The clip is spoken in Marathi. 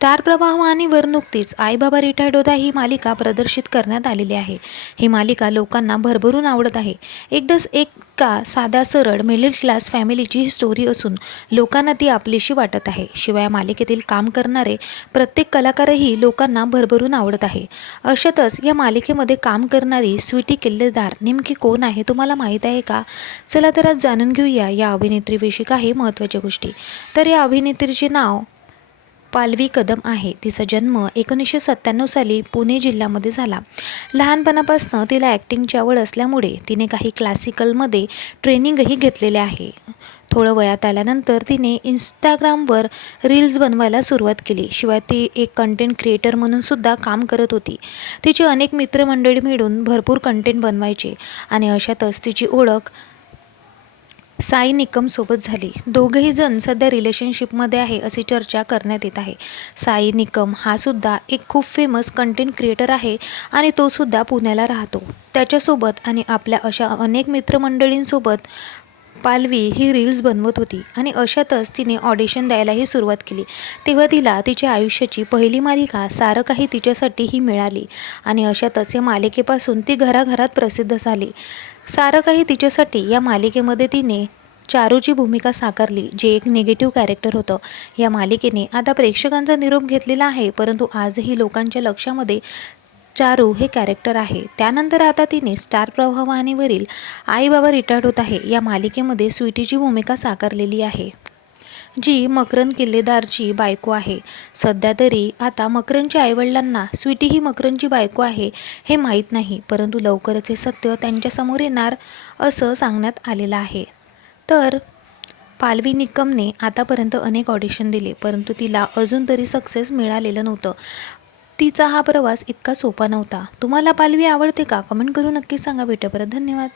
स्टार प्रवाहावर नुकतीच आई बाबा रिटायर्ड होता ही मालिका प्रदर्शित करण्यात आलेली आहे. ही मालिका लोकांना भरभरून आवडत आहे. एकदाच एका साध्या सरळ मिडल क्लास फॅमिलीची ही स्टोरी असून लोकांना ती आपलीशी वाटत आहे. शिवाय मालिकेतील काम करणारे प्रत्येक कलाकारही लोकांना भरभरून आवडत आहे. अशातच या मालिकेमध्ये काम करणारी स्वीटी किल्लेदार नेमकी कोण आहे तुम्हाला माहीत आहे का? चला तर आज जाणून घेऊया या अभिनेत्रीविषयी काही महत्त्वाच्या गोष्टी. तर या अभिनेत्रीचे नाव पालवी कदम आहे. तिचा जन्म एकोणीसशे सत्त्याण्णव साली पुणे जिल्ह्यामध्ये झाला. लहानपणापासून तिला ॲक्टिंगची आवड असल्यामुळे तिने काही क्लासिकलमध्ये ट्रेनिंगही घेतलेले आहे. थोडं वयात आल्यानंतर तिने इंस्टाग्रामवर रील्स बनवायला सुरुवात केली. शिवाय ती एक कंटेंट क्रिएटर म्हणून सुद्धा काम करत होती. तिचे अनेक मित्रमंडळी मिळून भरपूर कंटेंट बनवायचे आणि अशातच तिची ओळख साई निकमसोबत झाली. दोघेही जण सध्या रिलेशनशिपमध्ये आहे अशी चर्चा करण्यात येत आहे. साई निकम हा सुद्धा एक खूप फेमस कंटेंट क्रिएटर आहे आणि तो सुद्धा पुण्याला राहतो. त्याच्यासोबत आणि आपल्या अशा अनेक मित्रमंडळींसोबत पालवी ही रील्स बनवत होती आणि अशातच तिने ऑडिशन द्यायलाही सुरुवात केली. तेव्हा तिला तिच्या आयुष्याची पहिली मालिका सारं काही तिच्यासाठी ही मिळाली आणि अशातच या मालिकेपासून ती घराघरात प्रसिद्ध झाली. सारं काही तिच्यासाठी या मालिकेमध्ये तिने चारूची भूमिका साकारली जे एक निगेटिव्ह कॅरेक्टर होतं. या मालिकेने आता प्रेक्षकांचा निरोप घेतलेला आहे परंतु आजही लोकांच्या लक्षामध्ये चारू हे कॅरेक्टर आहे. त्यानंतर आता तिने स्टार प्रभावानीवरील आई बाबा रिटायर्ड होत आहे. या मालिकेमध्ये स्वीटीची भूमिका साकारलेली आहे. जी मकरंद किल्लेदारची बायको आहे. सध्या तरी आता मकरंदच्या आईवडिलांना स्वीटी ही मकरनची बायको आहे हे माहीत नाही परंतु लवकरच हे सत्य त्यांच्यासमोर येणार असं सांगण्यात आलेलं आहे. तर पालवी निकमने आतापर्यंत अनेक ऑडिशन दिले परंतु तिला अजून तरी सक्सेस मिळालेलं नव्हतं. तिचा हा प्रवास इतका सोपा नव्हता. तुम्हाला पालवी आवडते का? कमेंट करून नक्की सांगा. भेटेपर्यंत धन्यवाद.